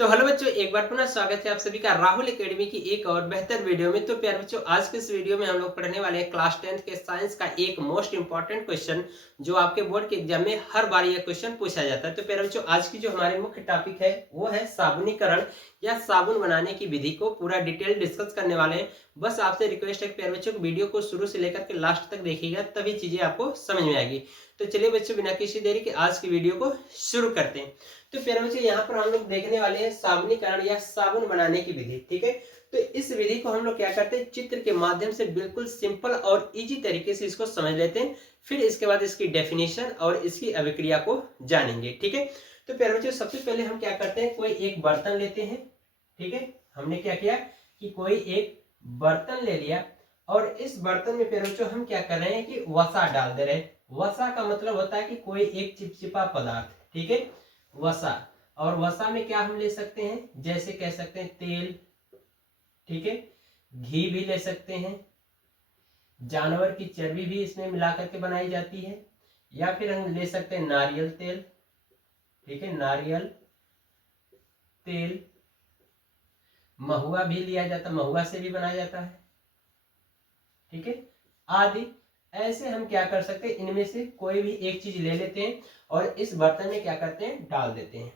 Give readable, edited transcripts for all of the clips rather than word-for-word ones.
तो हेलो बच्चों, एक बार पुनः स्वागत है आप सभी का राहुल एकेडमी की एक और बेहतर वीडियो में। तो प्यारे बच्चों, आज के इस वीडियो में हम लोग पढ़ने वाले हैं क्लास 10th के साइंस का एक मोस्ट इंपॉर्टेंट क्वेश्चन, जो आपके बोर्ड के एग्जाम में हर बार यह क्वेश्चन पूछा जाता है। तो प्यारे बच्चों, आज की जो हमारे मुख्य टॉपिक है वो है साबुनीकरण या साबुन बनाने की विधि को पूरा डिटेल डिस्कस करने वाले हैं। बस आपसे रिक्वेस्ट है कि प्यारे बच्चों, वीडियो को शुरू से लेकर के लास्ट तक देखिएगा, तभी चीजें आपको समझ में आएगी। तो चलिए बच्चों, बिना किसी देरी के आज की वीडियो को शुरू करते हैं। तो प्यारे बच्चों, यहाँ पर हम लोग देखने वाले हैं साबुनीकरण या साबुन बनाने की विधि। ठीक है, तो इस विधि को हम लोग क्या करते हैं, चित्र के माध्यम से बिल्कुल सिंपल और इजी तरीके से इसको समझ लेते हैं। फिर इसके बाद इसकी डेफिनेशन और इसकी अभिक्रिया को जानेंगे। ठीक है, तो प्यारे बच्चों, सबसे पहले हम क्या करते हैं, कोई एक बर्तन लेते हैं। ठीक है, हमने क्या किया कि कोई एक बर्तन ले लिया और इस बर्तन में प्यारे बच्चों हम क्या कर रहे हैं कि वसा डाल दे रहे हैं। वसा का मतलब होता है कि कोई एक चिपचिपा पदार्थ। ठीक है, वसा। और वसा में क्या हम ले सकते हैं, जैसे कह सकते हैं तेल, ठीक है, घी भी ले सकते हैं, जानवर की चर्बी भी इसमें मिला करके बनाई जाती है, या फिर हम ले सकते हैं नारियल तेल। ठीक है, नारियल तेल, महुआ भी लिया जाता, महुआ से भी बनाया जाता है। ठीक है, आदि। ऐसे हम क्या कर सकते हैं, इनमें से कोई भी एक चीज ले लेते हैं और इस बर्तन में क्या करते हैं, डाल देते हैं।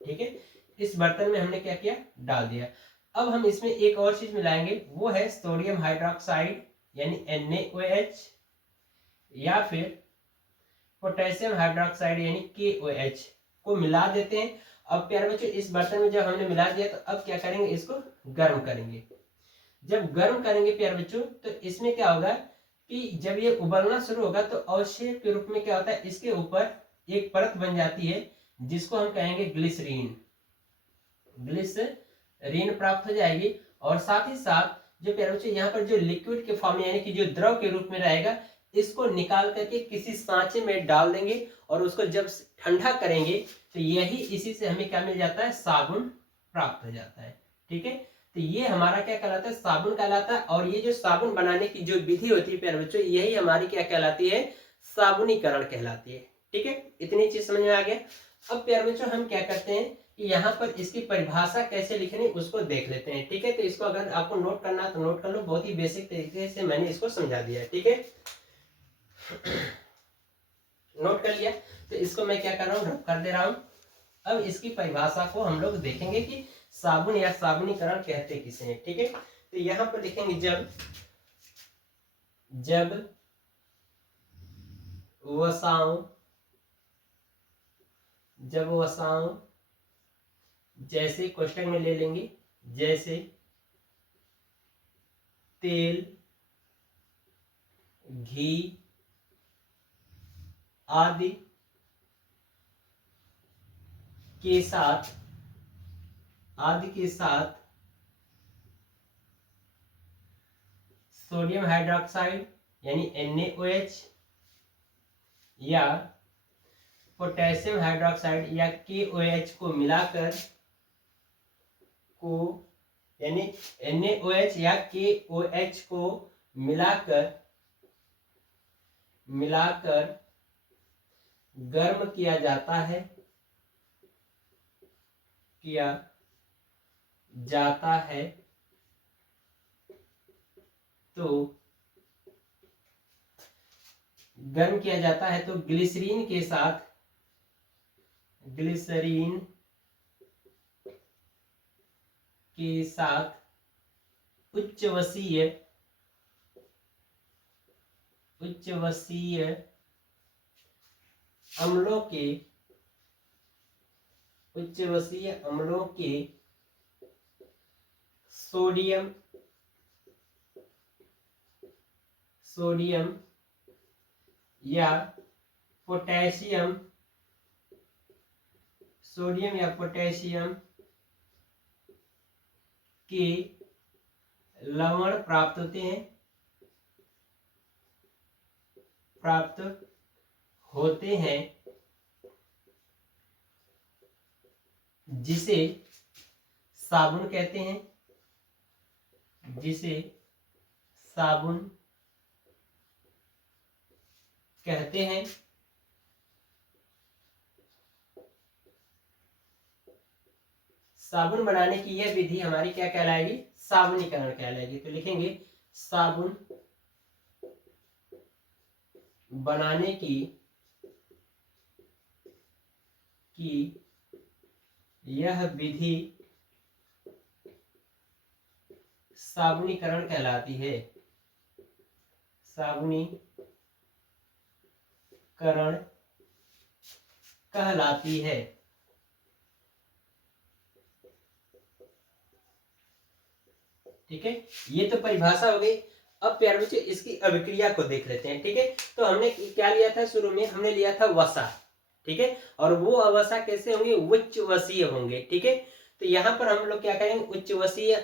ठीक है, इस बर्तन में हमने क्या किया, डाल दिया। अब हम इसमें एक और चीज मिलाएंगे, वो है सोडियम हाइड्रोक्साइड यानी NaOH, या फिर पोटेशियम हाइड्रोक्साइड यानी KOH को मिला देते हैं। अब प्यारे बच्चों, इस बर्तन में जब हमने मिला दिया तो अब क्या करेंगे, इसको गर्म करेंगे। जब गर्म करेंगे प्यारे बच्चों, तो इसमें क्या होगा कि जब ये उबलना शुरू होगा तो अवक्षेप के रूप में क्या होता है, इसके ऊपर एक परत बन जाती है, जिसको हम कहेंगे ग्लिसरीन। ग्लिसरीन प्राप्त हो जाएगी। और साथ ही साथ जो प्यारे बच्चों, यहाँ पर जो लिक्विड के फॉर्म में यानी कि जो द्रव के रूप में रहेगा, इसको निकाल करके किसी सांचे में डाल देंगे और उसको जब ठंडा करेंगे तो यही इसी से हमें क्या मिल जाता है, साबुन प्राप्त हो जाता है। ठीक है, तो ये हमारा क्या कहलाता है, साबुन कहलाता है। और ये जो साबुन बनाने की जो विधि होती है प्यारे बच्चों, यही हमारी क्या कहलाती है, साबुनीकरण कहलाती है। ठीक है, इतनी चीज समझ में आ गया। अब प्यारे बच्चों, हम क्या करते हैं कि यहाँ पर इसकी परिभाषा कैसे लिखनी उसको देख लेते हैं। ठीक है, तो इसको अगर आपको नोट करना है तो नोट कर लो, बहुत ही बेसिक तरीके से मैंने इसको समझा दिया है। ठीक है, नोट कर लिया, तो इसको मैं क्या कर रहा हूँ, रब कर दे रहा हूँ। अब इसकी परिभाषा को हम लोग देखेंगे कि साबुन या साबुनीकरण कहते किसे हैं। ठीक है, तो यहाँ पर लिखेंगे जब जब वसाओं जब वसाओं जैसे क्वेश्चन में ले लेंगे, जैसे तेल, घी आदि के साथ सोडियम हाइड्रोक्साइड यानी NaOH या पोटेशियम हाइड्रोक्साइड या KOH को मिलाकर यानी NaOH या KOH को मिलाकर गर्म किया जाता है तो गर्म किया जाता है तो ग्लिसरीन के साथ उच्चवसीय अम्लों के सोडियम या पोटेशियम के लवण प्राप्त होते हैं, जिसे साबुन कहते हैं। साबुन बनाने की यह विधि हमारी क्या कहलाएगी, साबुनीकरण कहलाएगी। तो लिखेंगे साबुन बनाने की यह विधि साबुनीकरण कहलाती है, साबुनीकरण कहलाती है। ठीक है, ये तो परिभाषा हो गई। अब प्यारे बच्चों इसकी अभिक्रिया को देख लेते हैं। ठीक है, तो हमने क्या लिया था, शुरू में हमने लिया था वसा। ठीक है, और वो वसा कैसे होंगे, उच्च वसीय होंगे। ठीक है, तो यहाँ पर हम लोग क्या करेंगे, उच्च वसीय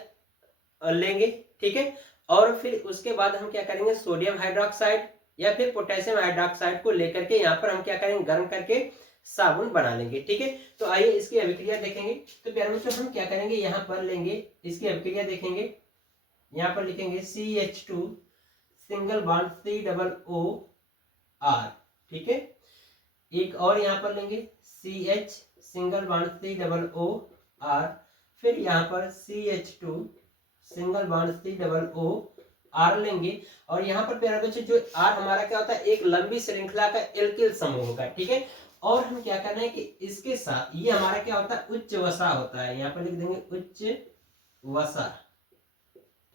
लेंगे। ठीक है, और फिर उसके बाद हम क्या करेंगे, सोडियम हाइड्रोक्साइड या फिर पोटेशियम हाइड्रोक्साइड को लेकर के यहाँ पर हम क्या करेंगे, गर्म करके साबुन बना लेंगे। ठीक है, तो आइए इसकी अभिक्रिया देखेंगे। तो प्यारे बच्चों हम क्या करेंगे, यहाँ पर लेंगे इसकी अभिक्रिया देखेंगे। यहाँ पर लिखेंगे CH2 सिंगल बॉन्ड COOR। ठीक है, एक और यहाँ पर लेंगे CH सिंगल बॉन्ड COOR, फिर यहाँ पर CH2 सिंगल बॉन्ड COOR लेंगे। और यहाँ पर प्यारे बच्चों जो R हमारा क्या होता है, एक लंबी श्रृंखला का एल्किल समूह होगा। ठीक है, और हम क्या करना है कि इसके साथ ये हमारा क्या होता है, उच्च वसा होता है। यहाँ पर लिख देंगे उच्च वसा।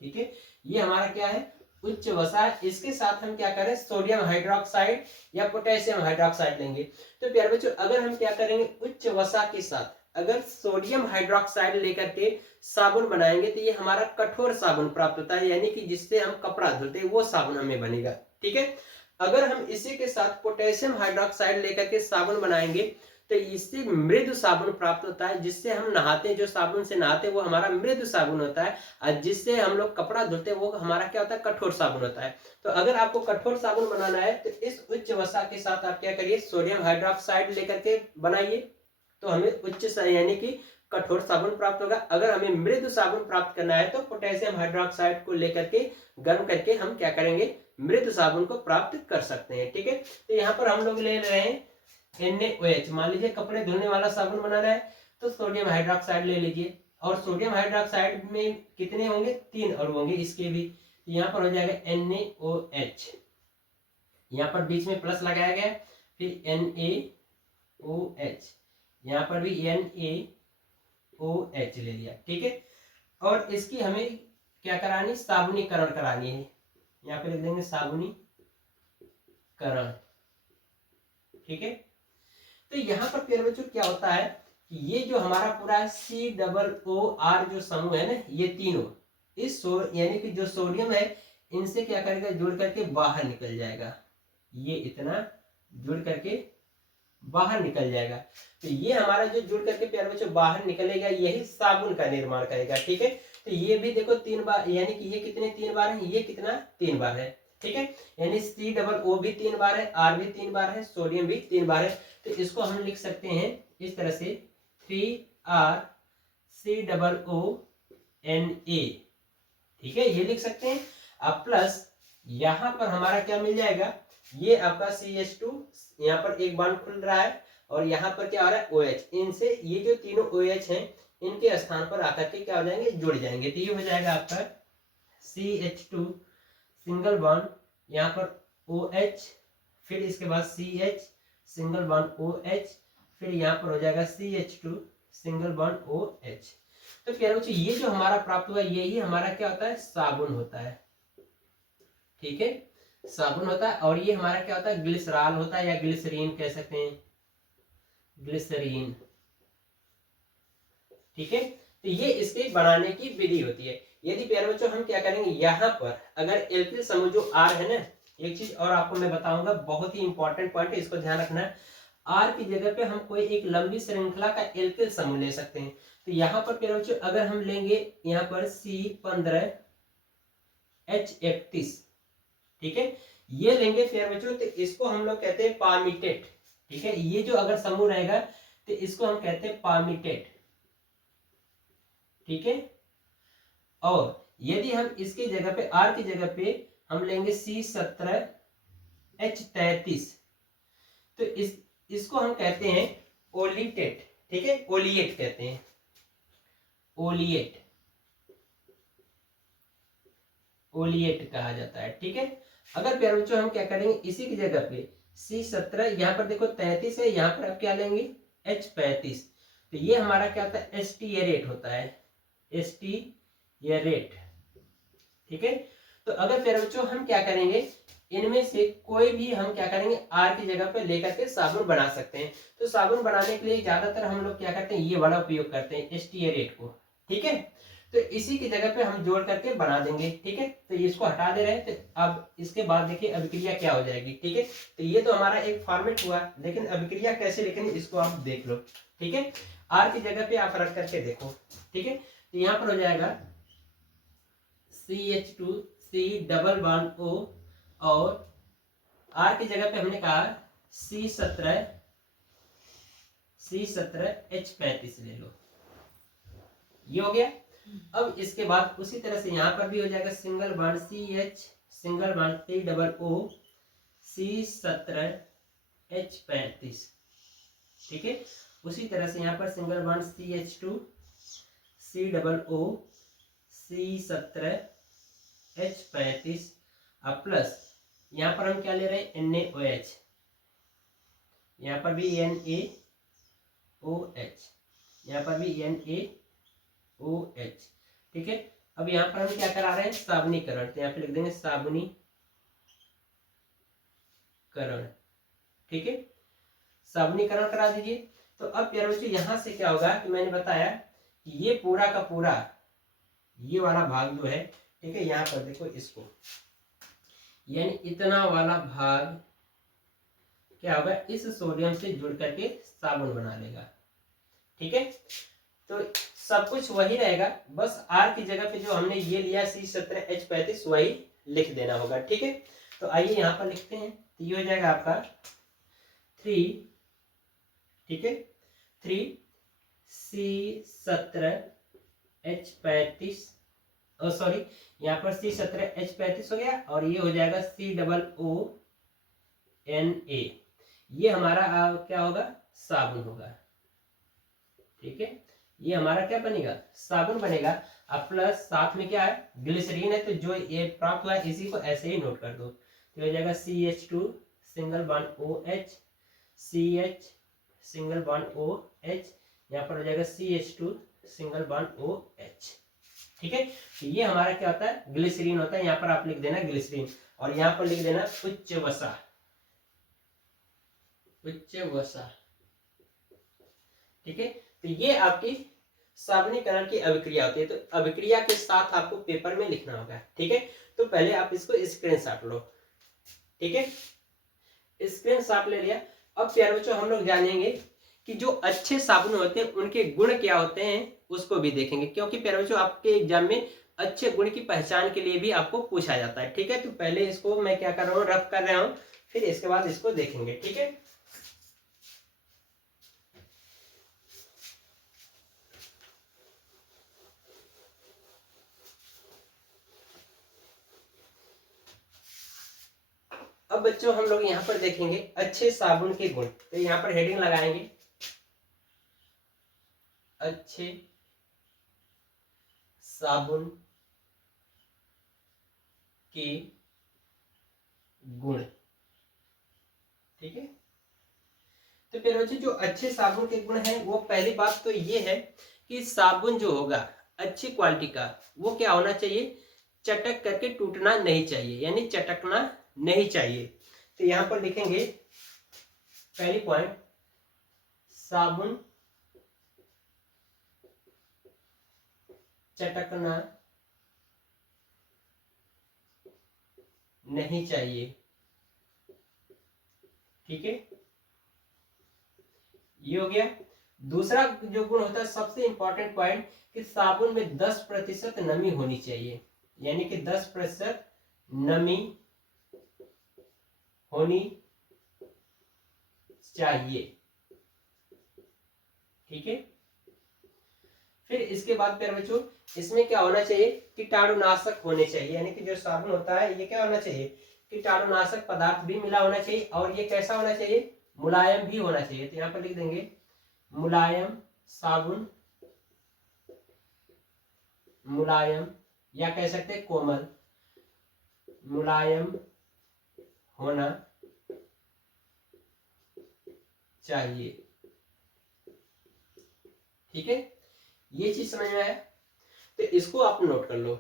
ठीक है, ये हमारा क्या है, उच्च वसा। इसके साथ हम क्या करें, सोडियम हाइड्रोक्साइड या पोटेशियम हाइड्रोक्साइड लेंगे। तो प्यारे बच्चों अगर हम क्या करेंगे, उच्च वसा के साथ अगर सोडियम हाइड्रोक्साइड लेकर के साबुन बनाएंगे तो ये हमारा कठोर साबुन प्राप्त होता है, यानी कि जिससे हम कपड़ा धुलते हैं वो साबुन हमें बनेगा। ठीक है, अगर हम इसी के साथ पोटेशियम हाइड्रोक्साइड लेकर के साबुन बनाएंगे तो इससे मृदु साबुन प्राप्त होता है, जिससे हम नहाते हैं, जो साबुन से नहाते हैं वो हमारा मृदु साबुन होता है, और जिससे हम लोग कपड़ा धुलते हैं वो हमारा क्या होता है, कठोर साबुन होता है। तो अगर आपको कठोर साबुन बनाना है तो इस उच्च वसा के साथ आप क्या करिए, सोडियम हाइड्रोक्साइड लेकर के बनाइए, तो हमें उच्च यानी कि कठोर साबुन प्राप्त होगा। अगर हमें मृदु साबुन प्राप्त करना है तो पोटेशियम हाइड्रोक्साइड को लेकर के गर्म करके हम क्या करेंगे, मृदु साबुन को प्राप्त कर सकते हैं। ठीक है, तो यहाँ पर हम लोग ले रहे हैं NaOH। मान लीजिए कपड़े धोने वाला साबुन बनाना है तो सोडियम हाइड्रोक्साइड ले लीजिए, और सोडियम हाइड्रोक्साइड में कितने होंगे, 3 अणु होंगे इसके भी। यहाँ पर हो जाएगा NaOH, यहाँ पर बीच में प्लस लगाया गया, फिर NaOH, यहाँ पर भी NaOH ले लिया। ठीक है, और इसकी हमें क्या करानी, साबुनीकरण करानी है। यहाँ पे लिख देंगे साबुनीकरण। ठीक है, तो यहाँ पर प्यारे बच्चों क्या होता है कि ये जो हमारा पूरा COOR जो समूह है ना, ये तीनों इस यानी कि जो सोडियम है इनसे क्या करेगा, जुड़ करके बाहर निकल जाएगा। ये इतना जुड़ करके बाहर निकल जाएगा। तो ये हमारा जो जुड़ करके प्यारे बच्चों बाहर निकलेगा, यही साबुन का निर्माण करेगा। ठीक है, तो ये भी देखो 3 बार, यानी कि ये कितने 3 बार है, ये कितना 3 बार है। ठीक है, यानी COO भी 3 बार है, R भी 3 बार है, सोडियम भी 3 बार है। तो इसको हम लिख सकते हैं इस तरह से 3RCOONA। ठीक है, ये लिख सकते हैं। अब प्लस यहाँ पर हमारा क्या मिल जाएगा, ये आपका CH2, यहाँ पर एक बॉन्ड खुल रहा है, और यहाँ पर क्या हो रहा है OH। इनसे ये जो तीनों OH हैं इनके स्थान पर आकर के क्या हो जाएंगे, जुड़ जाएंगे। तो ये हो जाएगा आपका CH2 सिंगल बॉन्ड, यहाँ पर OH, फिर इसके बाद CH सिंगल बॉन्ड OH, फिर यहाँ पर हो जाएगा CH2 सिंगल बॉन्ड OH। तो प्यारे बच्चों ये जो हमारा प्राप्त हुआ यही हमारा क्या होता है, साबुन होता है। ठीक है, साबुन होता है। और ये हमारा क्या होता है, ग्लिसरॉल होता है, या ग्लिसरीन कह सकते हैं, ग्लिसरीन। ठीक है, तो ये इसके बनाने की विधि होती है। यदि प्यारे बच्चों हम क्या करेंगे, यहाँ पर अगर एल्किल समूह जो R है ना, एक चीज और आपको मैं बताऊंगा, बहुत ही इंपॉर्टेंट पॉइंट है, इसको ध्यान रखना है। R की जगह पे हम कोई एक लंबी श्रृंखला का एल्किल समूह ले सकते हैं। तो यहाँ पर प्यारे बच्चों अगर हम लेंगे यहाँ पर C15H31, ठीक है, ये लेंगे प्यारे बच्चों, तो इसको हम लोग कहते हैं पामीटेट। ठीक है, ये जो अगर समूह रहेगा तो इसको हम कहते हैं पामीटेट। ठीक है, और यदि हम इसके जगह पे R की जगह पे हम लेंगे C17H33, तो इसको हम कहते हैं ओलिटेट। ठीक है, ओलिएट कहते हैं। ओलिएट, ओलिएट कहा जाता है। ठीक है, अगर प्यारे बच्चों हम क्या करेंगे, इसी की जगह पे C17, यहाँ पर देखो 33 है, यहाँ पर आप क्या लेंगे H35, तो ये हमारा क्या होता है एस्टिएरेट होता है, एस्टिएरेट। ठीक है, तो अगर प्यारे बच्चों हम क्या करेंगे, इनमें से कोई भी हम क्या करेंगे आर की जगह पे लेकर के साबुन बना सकते हैं। तो साबुन बनाने के लिए ज्यादातर हम लोग क्या करते हैं, ये वाला उपयोग करते हैं एस्टिएरेट को। ठीक है, तो इसी की जगह पे हम जोड़ करके बना देंगे। ठीक है, तो इसको हटा दे रहे हैं। तो अब इसके बाद देखिए अभिक्रिया क्या हो जाएगी। ठीक है, तो ये तो हमारा एक फॉर्मेट हुआ, लेकिन अभिक्रिया कैसे लिखेंगे इसको आप देख लो। ठीक है, आर की जगह पे आप रख करके देखो। ठीक है, तो यहाँ पर हो जाएगा CH2C डबल बॉन्ड O, और आर की जगह पे हमने कहा C17 H35 ले लो, ये हो गया। अब इसके बाद उसी तरह से यहाँ पर भी हो जाएगा single bond CH single bond C double O C17 H35। ठीक है, उसी तरह से यहाँ पर single bond CH2 C double O C17 H35 अब प्लस यहाँ पर हम क्या ले रहे हैं NaOH, यहाँ पर भी NaOH, यहाँ पर भी NaOH। ठीक है, अब यहाँ पर हम क्या करा रहे हैं साबुनीकरण, तो यहाँ पे लिख देंगे साबुनीकरण। ठीक है, साबुनीकरण करा दीजिए। तो अब प्यारे बच्चों यहाँ से क्या होगा कि मैंने बताया कि ये पूरा का पूरा ये वाला भाग जो है, ठीक है, यहाँ पर देखो इसको, यानी इतना वाला भाग क्या होगा इस सोडियम से जुड़ करके साबुन बना लेगा। ठीक है, तो सब कुछ वही रहेगा, बस आर की जगह पे जो हमने ये लिया C17H35 वही लिख देना होगा। ठीक है, तो आइए यहाँ पर लिखते हैं। तो ये हो जाएगा आपका 3, ठीक है, 3 C17H35, सॉरी यहाँ पर C17H35 हो गया, और ये हो जाएगा COONA, ये हमारा क्या होगा साबुन होगा। ठीक है, ये हमारा क्या बनेगा साबुन बनेगा। अब प्लस साथ में क्या है ग्लिसरीन है, तो जो ये प्राप्त हुआ है इसी को ऐसे ही नोट कर दो। तो हो जाएगा CH2 single bond OH CH single bond OH, यहाँ पर हो जाएगा CH2 सिंगल बॉन्ड OH। ठीक है, तो ये हमारा क्या होता है ग्लिसरीन होता है। यहाँ पर आप लिख देना ग्लिसरीन, और यहाँ पर लिख देना उच्च वसा, उच्च वसा। ठीक है, तो ये आपकी साबुनीकरण की अभिक्रिया होती है। तो अभिक्रिया के साथ आपको पेपर में लिखना होगा। ठीक है, तो पहले आप इसको स्क्रीनशॉट लो। ठीक है, स्क्रीनशॉट ले लिया। अब प्यारे बच्चों हम लोग जानेंगे कि जो अच्छे साबुन होते हैं उनके गुण क्या होते हैं, उसको भी देखेंगे, क्योंकि प्यारे बच्चों आपके एग्जाम में अच्छे गुण की पहचान के लिए भी आपको पूछा जाता है। ठीक है, तो पहले इसको मैं क्या कर रहा हूँ रफ कर रहा हूँ, फिर इसके बाद इसको देखेंगे। ठीक है, अब बच्चों हम लोग यहाँ पर देखेंगे अच्छे साबुन के गुण। तो यहाँ पर हेडिंग लगाएंगे अच्छे साबुन के गुण। ठीक है, तो फिर बच्चों जो अच्छे साबुन के गुण हैं, वो पहली बात तो ये है कि साबुन जो होगा अच्छी क्वालिटी का वो क्या होना चाहिए, चटक करके टूटना नहीं चाहिए, यानी चटकना नहीं चाहिए। तो यहां पर लिखेंगे पहली पॉइंट, साबुन चटकना नहीं चाहिए। ठीक है, ये हो गया। दूसरा जो गुण होता है सबसे इंपॉर्टेंट पॉइंट, कि साबुन में 10% नमी होनी चाहिए, यानी कि 10% नमी होनी चाहिए। ठीक है, फिर इसके बाद प्यारे बच्चों इसमें क्या होना चाहिए, कीटाणुनाशक होने चाहिए, यानी कि जो साबुन होता है ये क्या होना चाहिए कीटाणुनाशक पदार्थ भी मिला होना चाहिए, और ये कैसा होना चाहिए मुलायम भी होना चाहिए। तो यहाँ पर लिख देंगे मुलायम साबुन मुलायम, या कह सकते हैं कोमल, मुलायम होना चाहिए। ठीक है, ये चीज समझ में आया? तो इसको आप नोट कर लो।